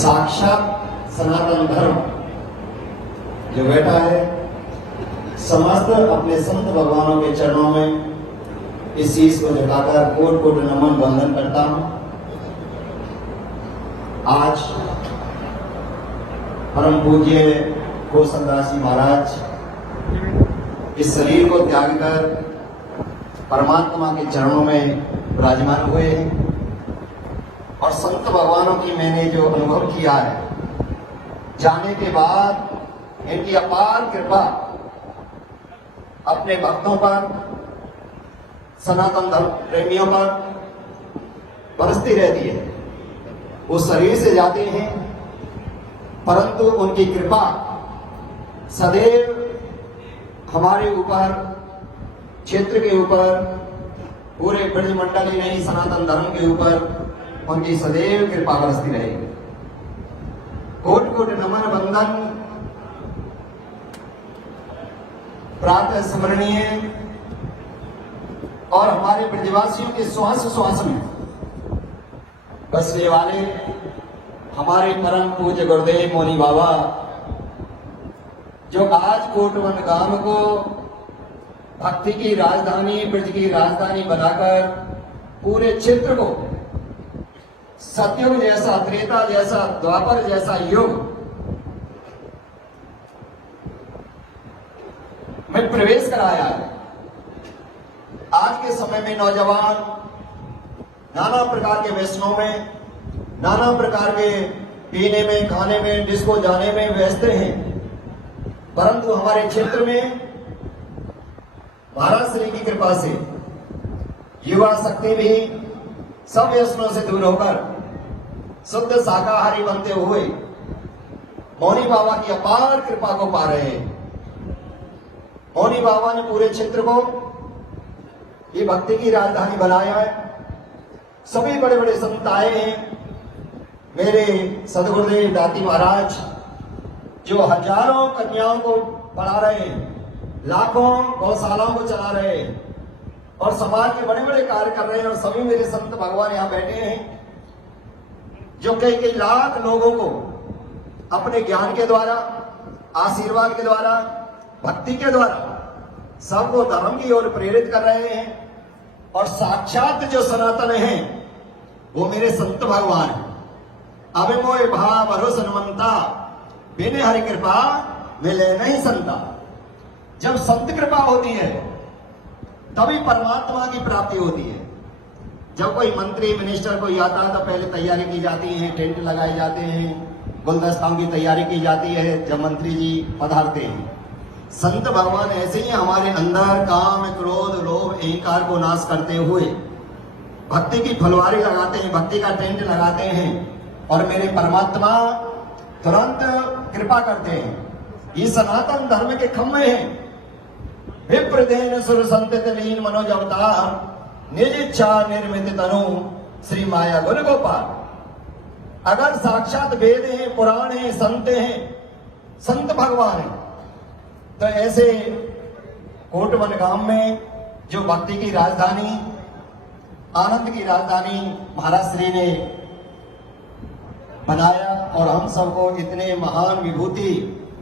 साक्षात सनातन धर्म जो बैठा है, समस्त अपने संत भगवानों के चरणों में इस चीज को झुकाकर कोट कोट नमन वंदन करता हूं। आज परम पूज्य गोसंदास जी महाराज इस शरीर को त्याग कर परमात्मा के चरणों में विराजमान हुए हैं और संत भगवानों की मैंने जो अनुभव किया है, जाने के बाद इनकी अपार कृपा अपने भक्तों पर, सनातन धर्म प्रेमियों पर बरसती रहती है। वो शरीर से जाते हैं परंतु उनकी कृपा सदैव हमारे ऊपर, क्षेत्र के ऊपर, पूरे ब्रज मंडल ही नहीं सनातन धर्म के ऊपर उनकी सदैव कृपा बरसती रहेगी। कोट कोट नमन वंदन प्रातः स्मरणीय और हमारे ब्रजवासियों के श्वास श्वास में बसने वाले हमारे परम पूज्य गुरुदेव मौनी बाबा, जो आज कोटवन गांव को भक्ति की राजधानी, ब्रज की राजधानी बनाकर पूरे क्षेत्र को सतयुग जैसा, त्रेता जैसा, द्वापर जैसा युग में प्रवेश कराया है। आज के समय में नौजवान नाना प्रकार के व्यसनों में, नाना प्रकार के पीने में, खाने में, डिस्को जाने में व्यस्त हैं, परंतु हमारे क्षेत्र में महाराज श्री की कृपा से युवा शक्ति भी सब व्यसनों से दूर होकर शुद्ध शाकाहारी बनते हुए मौनी बाबा की अपार कृपा को पा रहे हैं। मौनी बाबा ने पूरे क्षेत्र को ये भक्ति की राजधानी बनाया है। सभी बड़े बड़े संत आए हैं। मेरे सदगुरुदेव दाती महाराज जो हजारों कन्याओं को पढ़ा रहे हैं, लाखों गौशालाओं को चला रहे हैं और समाज के बड़े बड़े कार्य कर रहे हैं। और सभी मेरे संत भगवान यहाँ बैठे हैं जो कई कई लाख लोगों को अपने ज्ञान के द्वारा, आशीर्वाद के द्वारा, भक्ति के द्वारा सबको धर्म की ओर प्रेरित कर रहे हैं। और साक्षात जो सनातन हैं वो मेरे संत भगवान हैं। अब मोए भाव भरोस हनुमंता, बिने हरि कृपा मिले नहीं संता। जब संत कृपा होती है तभी परमात्मा की प्राप्ति होती है। जब कोई मंत्री मिनिस्टर कोई आता है तो पहले तैयारी की जाती है, टेंट लगाए जाते हैं, गुलदस्ताओं की तैयारी की जाती है जब मंत्री जी पधारते हैं। संत भगवान ऐसे ही हमारे अंदर काम, क्रोध, लोभ, अहंकार को नाश करते हुए भक्ति की फुलवारी लगाते हैं, भक्ति का टेंट लगाते हैं और मेरे परमात्मा तुरंत कृपा करते हैं। ये सनातन धर्म के खम्भे हैं। विप्रदेन सुर संत लीन मनोज अवतार, निज इच्छा निर्मित तनु श्री माया गुण गोपाल। अगर साक्षात वेद हैं, पुराण हैं, संत हैं, संत भगवान हैं, तो ऐसे कोटवन गांव में जो भक्ति की राजधानी, आनंद की राजधानी महाराज श्री ने बनाया और हम सबको इतने महान विभूति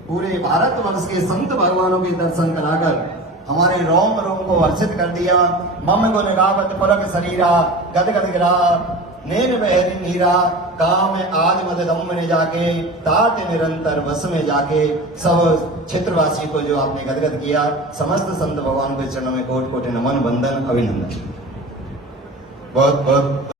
पूरे भारत वर्ष के संत भगवानों के दर्शन कराकर हमारे रोम रोम को वर्षित कर दिया। मम गुण गावत पुरख शरीरा, गद गद गिरा नैन बहरी नीरा, काम आदि मद दम में जाके, तात निरंतर बस में जाके। सब क्षेत्रवासी को जो आपने गदगद किया, समस्त संत भगवान के चरणों में कोट कोट नमन वंदन अभिनंदन। बहुत बहुत